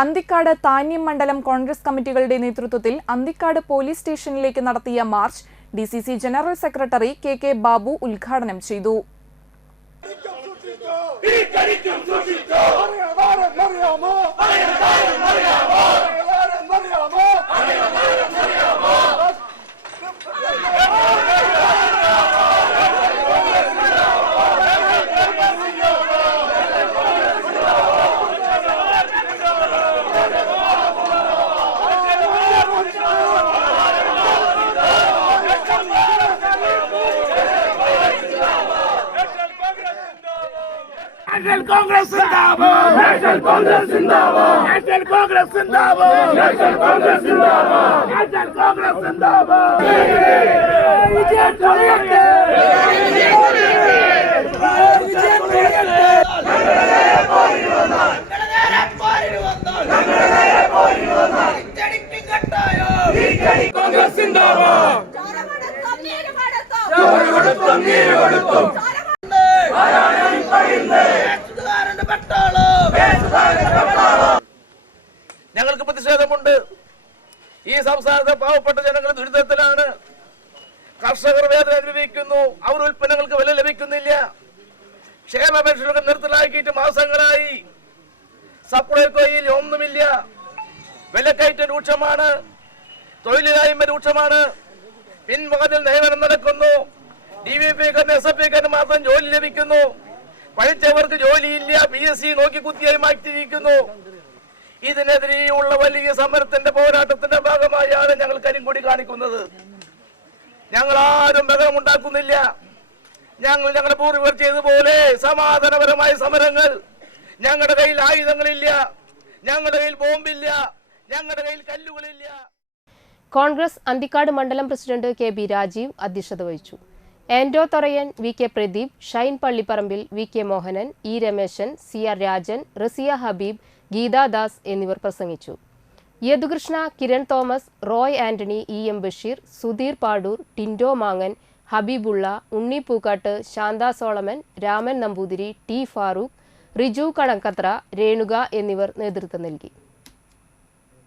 അന്തിക്കാട് താന്യം മണ്ഡലം കോൺഗ്രസ് കമ്മിറ്റികളുടെ നേതൃത്വത്തിൽ അന്തിക്കാട് പോലീസ് സ്റ്റേഷനിലേക്ക് നടത്തിയ march D C C general secretary K K Babu ഉദ്ഘാടനം ചെയ്തു. നാഷണൽ കോൺഗ്രസ് സിന്ദാബാദ് നാഷണൽ കോൺഗ്രസ് സിന്ദാബാദ് നാഷണൽ കോൺഗ്രസ് സിന്ദാബാദ് നാഷണൽ കോൺഗ്രസ് സിന്ദാബാദ് നാഷണൽ കോൺഗ്രസ് സിന്ദാബാദ് വിജയം കൊടിയട്ടെ വിജയം കൊടിയട്ടെ കോൺഗ്രസ് സിന്ദാബാദ് ചോരകൊടുത്തും നീരുകൊടുത്തും ഞങ്ങൾക്ക് പ്രതിഷേധമുണ്ട്. ഈ സംസ്ഥാനത്തെ പാവപ്പെട്ട ജനങ്ങൾ ദുരിതത്തിലാണ്. കർഷകർ വേദന അനുഭവിക്കുന്നു. അവർ ഉൽപ്പന്നങ്ങൾക്ക് വില ലഭിക്കുന്നില്ല. ക്ഷേമപേക്ഷകളൊക്കെ നിർത്തലാക്കിയിട്ട് മാസങ്ങളായി. സപ്ലൈകോയിൽ ഒന്നുമില്ല. വിലക്കയറ്റം രൂക്ഷമാണ്. തൊഴിലില്ലായ്മ രൂക്ഷമാണ്. പിൻമുഖത്തിൽ നിയമനം നടക്കുന്നു. ഡി വി പിക്കാരന് എസ് എഫ് പിക്കാരന് മാത്രം ജോലി ലഭിക്കുന്നു. പഠിച്ചവർക്ക് ജോലിയില്ല. പി എസ് സി നോക്കി കുത്തിയായി മാറ്റിയിരിക്കുന്നു. ഇതിനെതിരെയുള്ള വലിയ സമരത്തിന്റെ പോരാട്ടത്തിന്റെ ഭാഗമായാണ് ഞങ്ങൾ കരിങ്കൊടി കാണിക്കുന്നത്. ഞങ്ങൾ ആരും ബഹളം ഉണ്ടാക്കുന്നില്ല. ഞങ്ങൾ ഞങ്ങളുടെ പൂർവികർ ചെയ്തതുപോലെ സമാധാനപരമായ സമരങ്ങൾ ഞങ്ങളുടെ കയ്യിൽ ആയുധങ്ങളില്ല. ഞങ്ങളുടെ കയ്യിൽ ബോംബില്ല. ഞങ്ങളുടെ കയ്യിൽ കല്ലുകളില്ല. കോൺഗ്രസ് അന്തിക്കാട് മണ്ഡലം പ്രസിഡന്റ് കെ ബി രാജീവ് അധ്യക്ഷത വഹിച്ചു. Ando Thorayan V K Pradeep Shine Pallipparambil V K Mohanan E Rameshan C R Rajan Raziya Habeeb Geethadas എന്നിവർ പ്രസംഗിച്ചു. യദുകൃഷ്ണ കിരൺ തോമസ് റോയ് ആന്റണി ഇ എം ബഷീർ സുധീർ പാടൂർ ടിൻഡോ മാങ്ങൻ ഹബീബുള്ള ഉണ്ണി പൂക്കാട്ട് ശാന്ത സോളമൻ രാമൻ നമ്പൂതിരി ടി ഫാറൂഖ് റിജു കണക്കത്ര രേണുക എന്നിവർ നേതൃത്വം നൽകി.